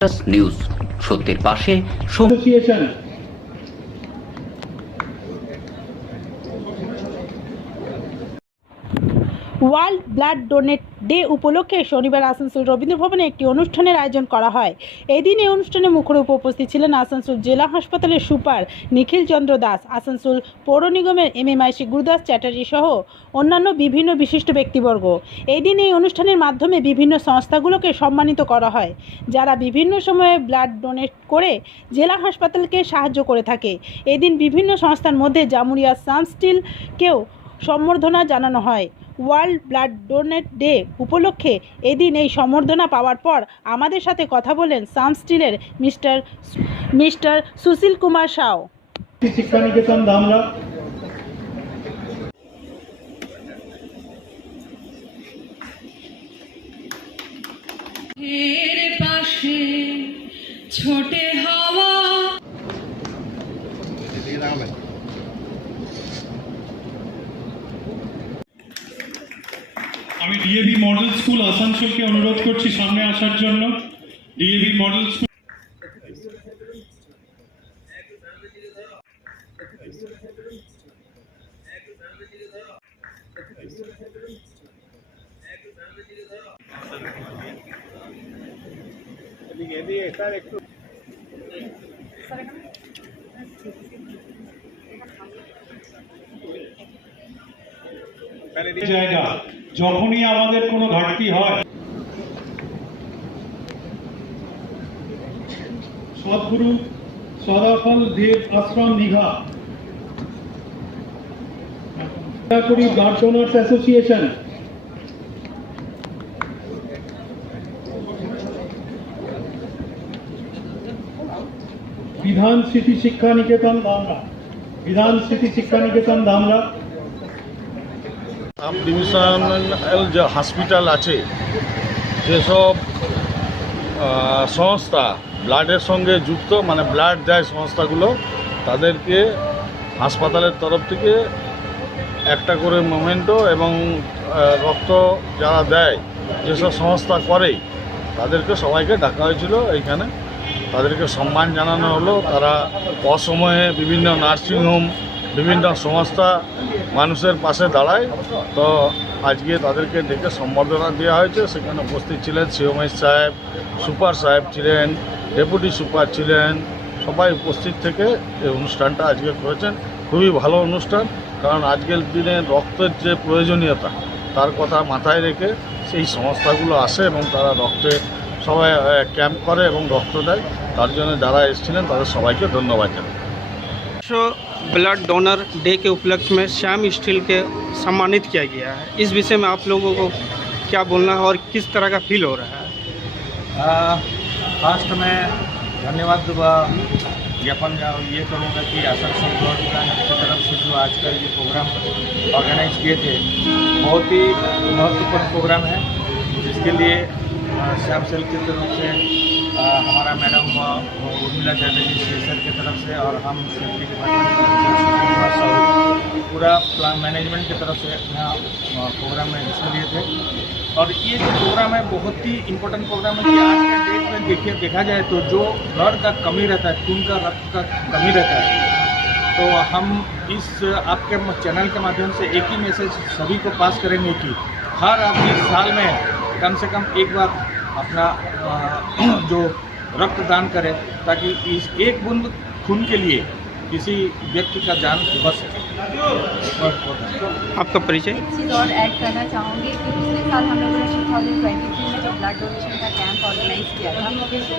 News সত্যের পাশে association world blood donate day উপলক্ষে শনিবার আসানসোল রবীন্দ্র ভবনে একটি অনুষ্ঠানের আয়োজন করা হয়। এদিন এই অনুষ্ঠানে মুখ্য রূপে উপস্থিত ছিলেন আসানসোল জেলা হাসপাতালের সুপার নিখিল চন্দ্র দাস, আসানসোল পৌর নিগমের এমএমআইসি গুরুদাস চ্যাটার্জি সহ অন্যান্য বিভিন্ন বিশিষ্ট ব্যক্তিবর্গ। এই দিন এই অনুষ্ঠানের মাধ্যমে বিভিন্ন সংস্থাগুলোকে সম্মানিত করা হয়, যারা বিভিন্ন সময়ে ব্লাড ডোনেট করে জেলা হাসপাতালকে সাহায্য করে থাকে। এদিন বিভিন্ন সংস্থার মধ্যে জামুরিয়া সাম স্টিলকেও সম্বর্ধনা জানানো হয়। ওয়ার্ল্ড ব্লাড ডোনেট ডে উপলক্ষে এদিন এই সম্বর্ধনা পাওয়ার পর আমাদের সাথে কথা বলেন সাম স্টিলের মিস্টার সুশীল কুমার সাও। শিক্ষা নিকেতন ধামরা, এর পাশে ছোটে হাওয়া। আমি ডিএভি মডেল স্কুল আসানসোলকে অনুরোধ করছি সামনে আসার জন্য। ডিএভি মডেল স্কুল জায়গা, যখনই আমাদের কোনো ঘাটতি হয় সদ্গুরু সদাফল দেব আশ্রম দীঘা, ব্লাড ডোনার্স অ্যাসোসিয়েশন, বিধান স্মৃতি শিক্ষা নিকেতন ধামরা, বিধান স্মৃতি শিক্ষা নিকেতন ধামরা, সাব ডিভিশনাল যে হসপিটাল আছে, যেসব সংস্থা ব্লাডের সঙ্গে যুক্ত, মানে ব্লাড দেয় সংস্থাগুলো, তাদেরকে হাসপাতালের তরফ থেকে একটা করে মোমেন্টো এবং রক্ত যারা দেয়, যেসব সংস্থা করে, তাদেরকে সবাইকে ডাকা হয়েছিল এইখানে। তাদেরকে সম্মান জানানো হলো। তারা অসময়ে বিভিন্ন নার্সিংহোম, বিভিন্ন সংস্থা মানুষের পাশে দাঁড়ায়। তো আজকে তাদেরকে ডেকে সম্বর্ধনা দেওয়া হয়েছে। সেখানে উপস্থিত ছিলেন সিওমএস সাহেব, সুপার সাহেব ছিলেন, ডেপুটি সুপার ছিলেন, সবাই উপস্থিত থেকে এই অনুষ্ঠানটা আজকে করেছেন। খুবই ভালো অনুষ্ঠান, কারণ আজকের দিনে রক্তের যে প্রয়োজনীয়তা তার কথা মাথায় রেখে সেই সংস্থাগুলো আসে এবং তারা রক্তে সবাই ক্যাম্প করে এবং রক্ত দেয়। তার জন্য যারা এসেছিলেন তাদের সবাইকে ধন্যবাদ জানাই। ब्लड डोनर डे के उपलक्ष्य में श्याम स्टील के सम्मानित किया गया है। इस विषय में आप लोगों को क्या बोलना है और किस तरह का फील हो रहा है? फर्स्ट में धन्यवाद ज्ञापन ये करूँगा कि आसानसोल ब्लड डोनेट की तरफ से जो आज का ये प्रोग्राम ऑर्गेनाइज किए थे, बहुत ही महत्वपूर्ण प्रोग्राम है, जिसके लिए श्याम सेल की तरफ से हमारा मैडम उर्मिला चैटर्जी सर की तरफ से और हम सेफ्टी डिपार्टमेंट पूरा प्लान मैनेजमेंट की तरफ से अपना प्रोग्राम में हिस्सा लिए थे। और ये जो प्रोग्राम है बहुत ही इम्पोर्टेंट प्रोग्राम है कि आज के डेट में देखा जाए तो जो ब्लड का कमी रहता है, खून का रक्त का कमी रहता है, तो हम इस आपके चैनल के माध्यम से एक ही मैसेज सभी को पास करेंगे कि हर आदमी साल में कम से कम एक बार अपना जो रक्तदान करे, ताकि इस एक बूंद खून के लिए किसी व्यक्ति का जान बच सके। आपका परिचय? एक चीज़ और ऐड करना चाहूँगी कि पिछले साल हम लोगों ने 2023 में जो ब्लड डोनेशन का कैंप ऑर्गेनाइज किया था,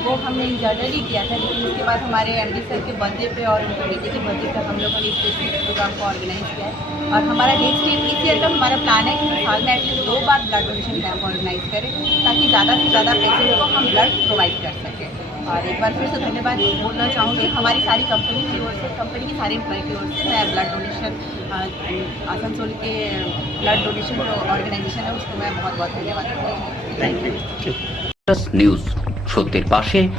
वो हमने इन जनवरी किया था, लेकिन उसके बाद हमारे एमडी सर के बर्थडे पे और उनके बेटे के बर्थडे पे हम लोगों ने इस प्रोग्राम को ऑर्गेनाइज किया है। और हमारा नेक्स्ट इस ईयर का हमारा प्लान है कि साल में एटलीस्ट 2 बार ब्लड डोनेशन कैंप ऑर्गेनाइज करें, ताकि ज़्यादा से ज़्यादा पेशेंट को हम ब्लड प्रोवाइड कर सकें। और एक बार फिर से धन्यवाद बोलना चाहूँगी हमारी सारी कंपनी की ओर से, कंपनी की सारे एम्प्लॉय की ओर से। मैं ब्लड डोनेशन आसनसोल के ब्लड डोनेशन जो ऑर्गेनाइजेशन है उसको मैं बहुत बहुत धन्यवाद करना चाहूँगी। Thank you. নিউজ সত্যের পাশে।